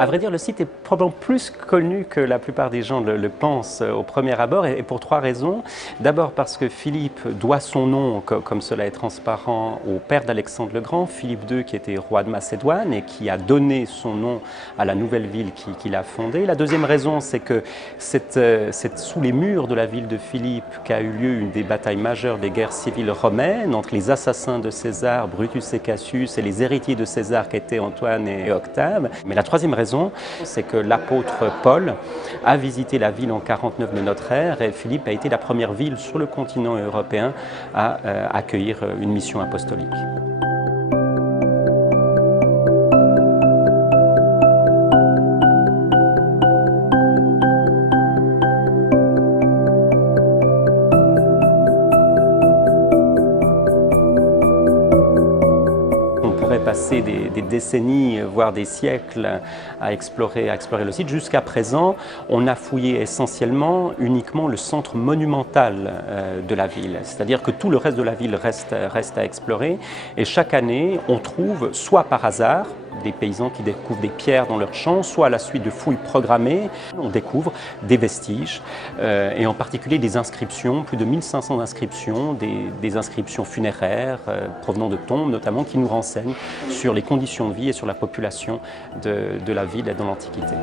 À vrai dire, le site est probablement plus connu que la plupart des gens le pensent au premier abord, et pour trois raisons. D'abord parce que Philippe doit son nom, comme cela est transparent, au père d'Alexandre le Grand, Philippe II, qui était roi de Macédoine et qui a donné son nom à la nouvelle ville qu'il a fondée. La deuxième raison, c'est que c'est sous les murs de la ville de Philippe qu'a eu lieu une des batailles majeures des guerres civiles romaines entre les assassins de César, Brutus et Cassius, et les héritiers de César qui étaient Antoine et Octave. Mais la troisième raison, c'est que l'apôtre Paul a visité la ville en 49 de notre ère, et Philippe a été la première ville sur le continent européen à accueillir une mission apostolique. Passer des décennies, voire des siècles à explorer le site. Jusqu'à présent, on a fouillé essentiellement uniquement le centre monumental de la ville, c'est-à-dire que tout le reste de la ville reste à explorer, et chaque année on trouve, soit par hasard, des paysans qui découvrent des pierres dans leurs champs, soit à la suite de fouilles programmées, on découvre des vestiges, et en particulier des inscriptions, plus de 1500 inscriptions, des inscriptions funéraires provenant de tombes notamment, qui nous renseignent sur les conditions de vie et sur la population de la ville dans l'Antiquité.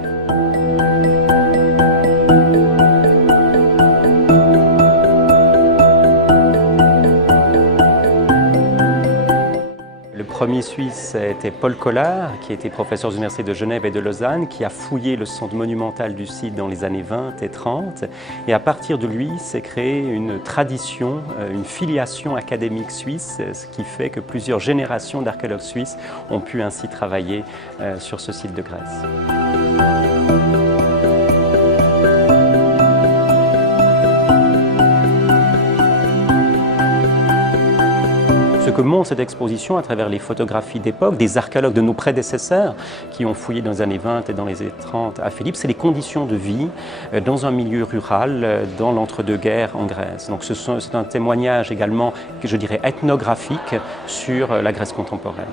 Le premier Suisse était Paul Collard, qui était professeur aux universités de Genève et de Lausanne, qui a fouillé le centre monumental du site dans les années 20 et 30. Et à partir de lui, s'est créée une tradition, une filiation académique suisse, ce qui fait que plusieurs générations d'archéologues suisses ont pu ainsi travailler sur ce site de Grèce. Ce que montre cette exposition à travers les photographies d'époque, des archéologues de nos prédécesseurs qui ont fouillé dans les années 20 et dans les années 30 à Philippe, c'est les conditions de vie dans un milieu rural, dans l'entre-deux-guerres en Grèce. Donc c'est un témoignage également, je dirais, ethnographique sur la Grèce contemporaine.